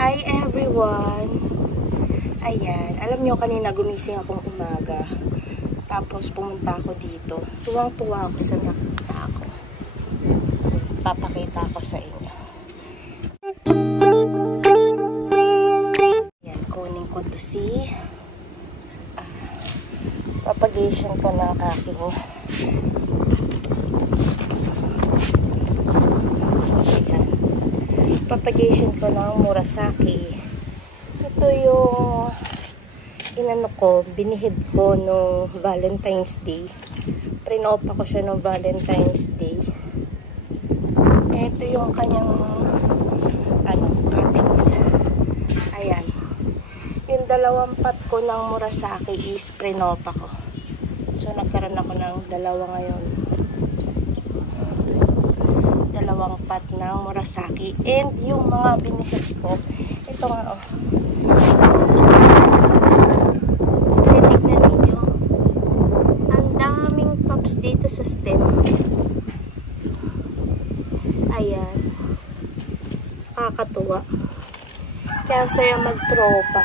Hi everyone! Ayan, alam nyo kanina gumising akong umaga. Tapos pumunta ako dito. Tuwang-tuwa ako sa nakita ako. Papakita ko sa inyo. Ayan, kunin ko to si propagation ko ng aking propagation ko ng Murasaki. Ito yung inano ko, binihid ko no Valentine's Day. Prinopa ko siya no Valentine's Day. Ito yung kanyang cuttings. Ayan. Yung dalawang pot ko ng Murasaki is prinopa ko. So nagkaroon ako ng dalawa ngayon. Dalawang pot ng Murasaki. And yung mga binihid ko, ito nga kasi tignan ninyo, ang daming pops dito sa stem. Ayan, kakatuwa. Kaya saya magtropa.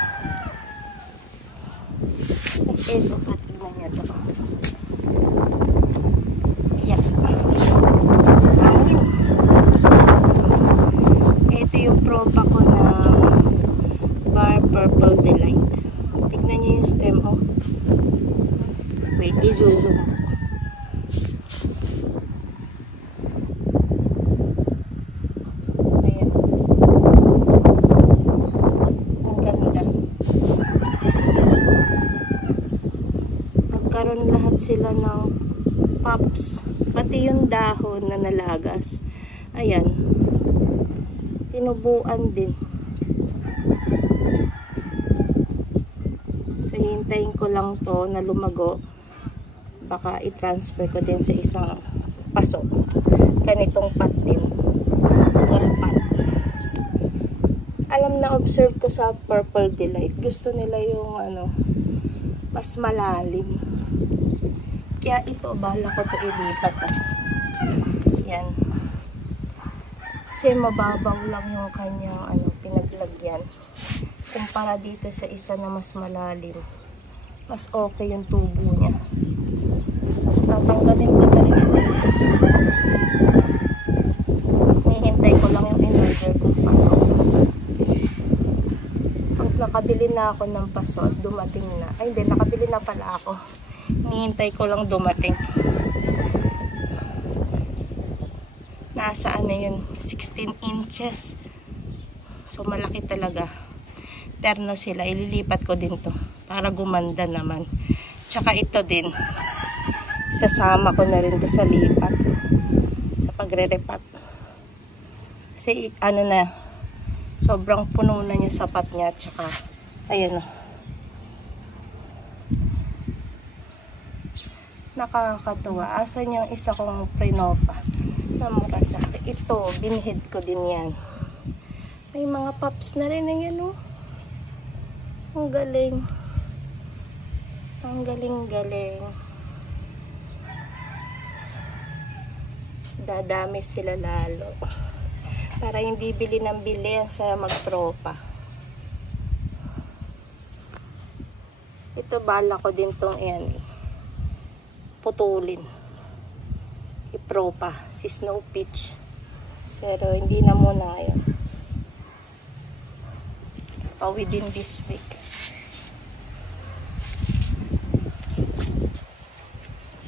Tapos ito pa, tignan nyo ito. Ayan. Ito yung tropa ko na Bar Purple Delight. Tignan nyo yung stem, oh. Wait, i-zoom. Ayan. Ang ganda. Nagkaroon lahat sila ng pops. Pati yung dahon na nalagas. Ayan. Tinubuan din. So, hintayin ko lang to na lumago. Baka i-transfer ko din sa isang paso. Ganitong pot din. All pot. Alam na, observe ko sa Purple Delight. Gusto nila yung mas malalim. Kaya ito, bala ko to ilipat. Yan. Kasi mababaw lang yung kanyang pinaglagyan. Kumpara dito sa isa na mas malalim. Mas okay yung tubo niya. Tapos tatanggalin ko na rin. Nihintay ko lang yung in-order kong paso. Pag nakabili na ako ng paso at dumating na. Ay hindi, nakabili na pala ako. Nihintay ko lang dumating. Nasa yun, 16 inches. So malaki talaga. Terno sila, ililipat ko din to para gumanda naman. Tsaka ito din, sasama ko na rin to sa lipat, sa pagre-repat. Kasi na, sobrang puno na niya sapat niya. Tsaka ayan o, nakakatuwa. Asan yung isa kong prinopa na Murasaki? Ito, binihid ko din yan. May mga pops na rin. Ayan o. Ang galing. Ang galing-galing. Dadami sila lalo. Para hindi bili ng bili sa magtropa. Ito, bala ko din tong putulin. Ipropa. Si Snow Peach. Pero hindi na muna ngayon. Within this week.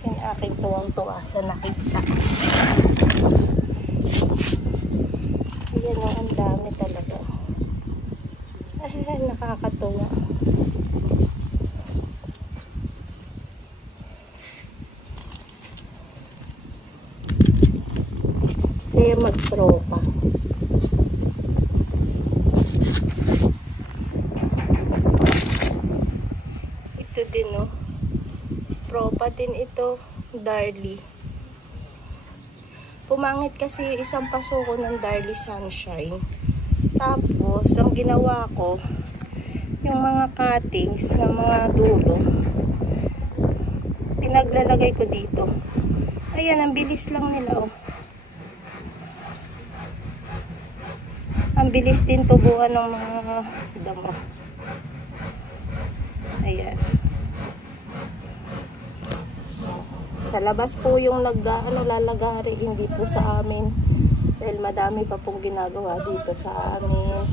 Yan aking tuwang-tuwa sa nakita. Ayan o, ang dami talaga. Ay, nakakatuwa. Saya magtropa. Din propa din ito, Darlie. Pumangit kasi isang paso ko ng Darlie Sunshine. Tapos ang ginawa ko, yung mga cuttings ng mga dulo, pinaglalagay ko dito. Ayan, ang bilis lang nila Ang bilis din tubuan ng mga damo. Ayan. Sa labas po yung lalagari, hindi po sa amin. Dahil madami pa pong ginagawa dito sa amin.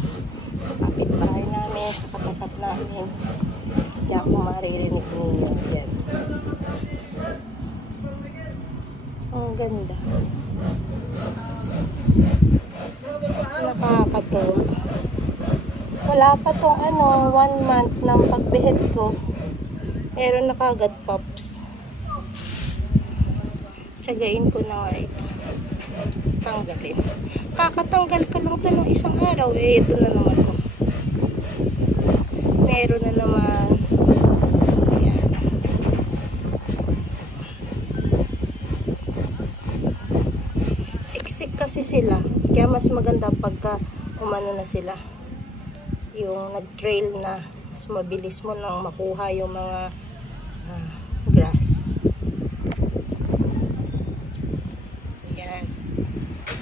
Sa kapitbahay namin, sa katapat namin. Kaya kung maririnig ninyo. Ayan. Ang ganda. Nakakatuwa. Wala pa tong 1 month ng pagbihit ko. Meron na kagad pops. Tsagain ko na nga ito. Tanggalin. Kakatanggal ka lang ito ng isang araw. Ito na naman ko. Meron na naman. Ayan. Siksik kasi sila. Kaya mas maganda pagka umano na sila. Yung nag-trail na. Mas mabilis mo nang makuha yung mga grass.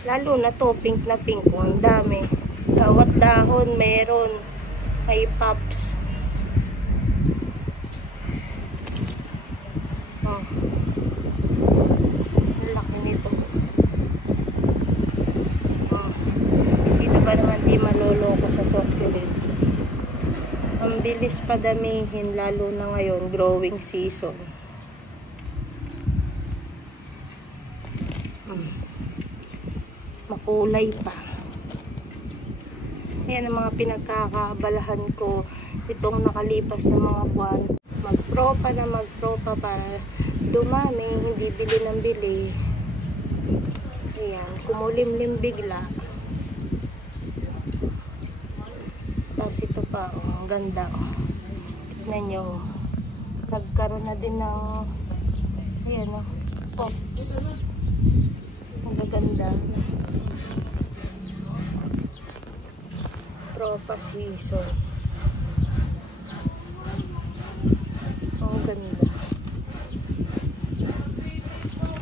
Lalo na to, pink na pink. Ang dami. Bawat dahon meron. May pops. Oh. Laki nito. Oh. Sino ba naman di maloloko sa succulents? Ang bilis padamihin, lalo na ngayon, growing season. Makulay pa. Ayan ang mga pinagkakabalahan ko itong nakalipas na mga buwan. Magpropa na magpropa para dumami, hindi bili ng bili. Ayan, kumulimlim bigla. Tapos ito pa, ang ganda. Tignan nyo. Nagkaroon na din ng ayan pops. Ang gaganda. Propa season. Ang ganda.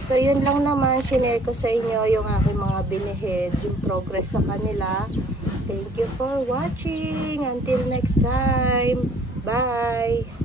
So, yun lang naman. Shinare ko sa inyo yung aking mga binihid. Yung progress sa kanila. Thank you for watching. Until next time. Bye!